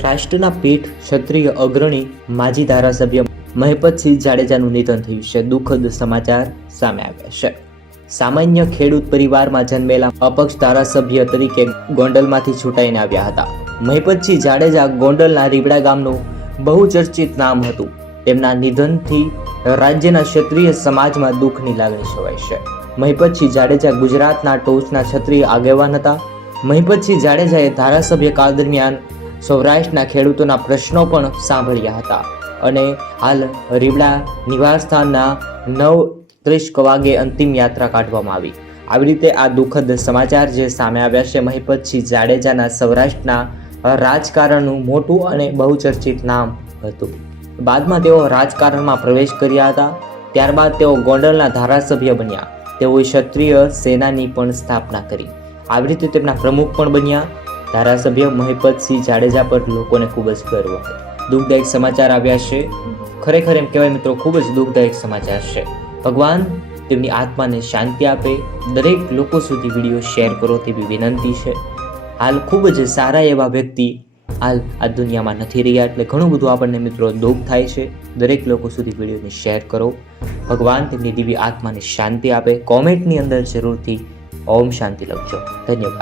રાષ્ટ્રના પીઠ ક્ષત્રિય અગ્રણી માજી ધારાસભ્ય મહિપતસિંહ જાડેજાનું નિધન થયું છે. દુઃખદ સમાચાર સામે આવ્યા છે. સામાન્ય ખેડૂત પરિવારમાં જન્મેલા અપક્ષ ધારાસભ્ય તરીકે ગોંડલમાંથી ચૂંટાઈને આવ્યા હતા. મહિપતસિંહ જાડેજા ગોંડલના રીબડા ગામનું બહુચર્ચિત નામ હતું. તેમના નિધનથી રાજ્યના ક્ષત્રિય સમાજમાં દુઃખની લાગણી છવાઈ છે. મહિપતસિંહ જાડેજા ગુજરાતના ટોચના ક્ષત્રિય આગેવાન હતા. મહિપતસિંહ જાડેજાએ ધારાસભ્ય કાળ દરમિયાન સૌરાષ્ટ્રના ખેડૂતોના પ્રશ્નો પણ સાંભળ્યા હતા અને હાલ રીબડા નિવાસસ્થાનના 9:30 વાગે અંતિમ યાત્રા કાઢવામાં આવી. આવી રીતે આ દુઃખદ સમાચાર જે સામે આવ્યા છે. મહિપતસિંહ જાડેજાના સૌરાષ્ટ્રના રાજકારણનું મોટું અને બહુચર્ચિત નામ હતું. બાદમાં તેઓ રાજકારણમાં પ્રવેશ કર્યા હતા. ત્યારબાદ તેઓ ગોંડલના ધારાસભ્ય બન્યા. તેઓએ ક્ષત્રિય સેનાની પણ સ્થાપના કરી. આવી રીતે તેમના પ્રમુખ પણ બન્યા. ધારાસભ્ય મહિપતસિંહ જાડેજા પર લોકોને ખૂબ જ ગર્વ હતો. દુઃખદાયક સમાચાર આવ્યા છે. ખરેખર એમ કહેવાય મિત્રો, ખૂબ જ દુઃખદાયક સમાચાર છે. ભગવાન તેમની આત્માને શાંતિ આપે. દરેક લોકો સુધી વિડીયો શેર કરો તેવી વિનંતી છે. હાલ ખૂબ જ સારા એવા વ્યક્તિ હાલ આ દુનિયામાં નથી રહ્યા, એટલે ઘણું બધું આપણને મિત્રો દુઃખ થાય છે. દરેક લોકો સુધી વિડીયોને શેર કરો. ભગવાન તેમની દિવ્ય આત્માને શાંતિ આપે. કોમેન્ટની અંદર જરૂરથી ઓમ શાંતિ લખજો. ધન્યવાદ.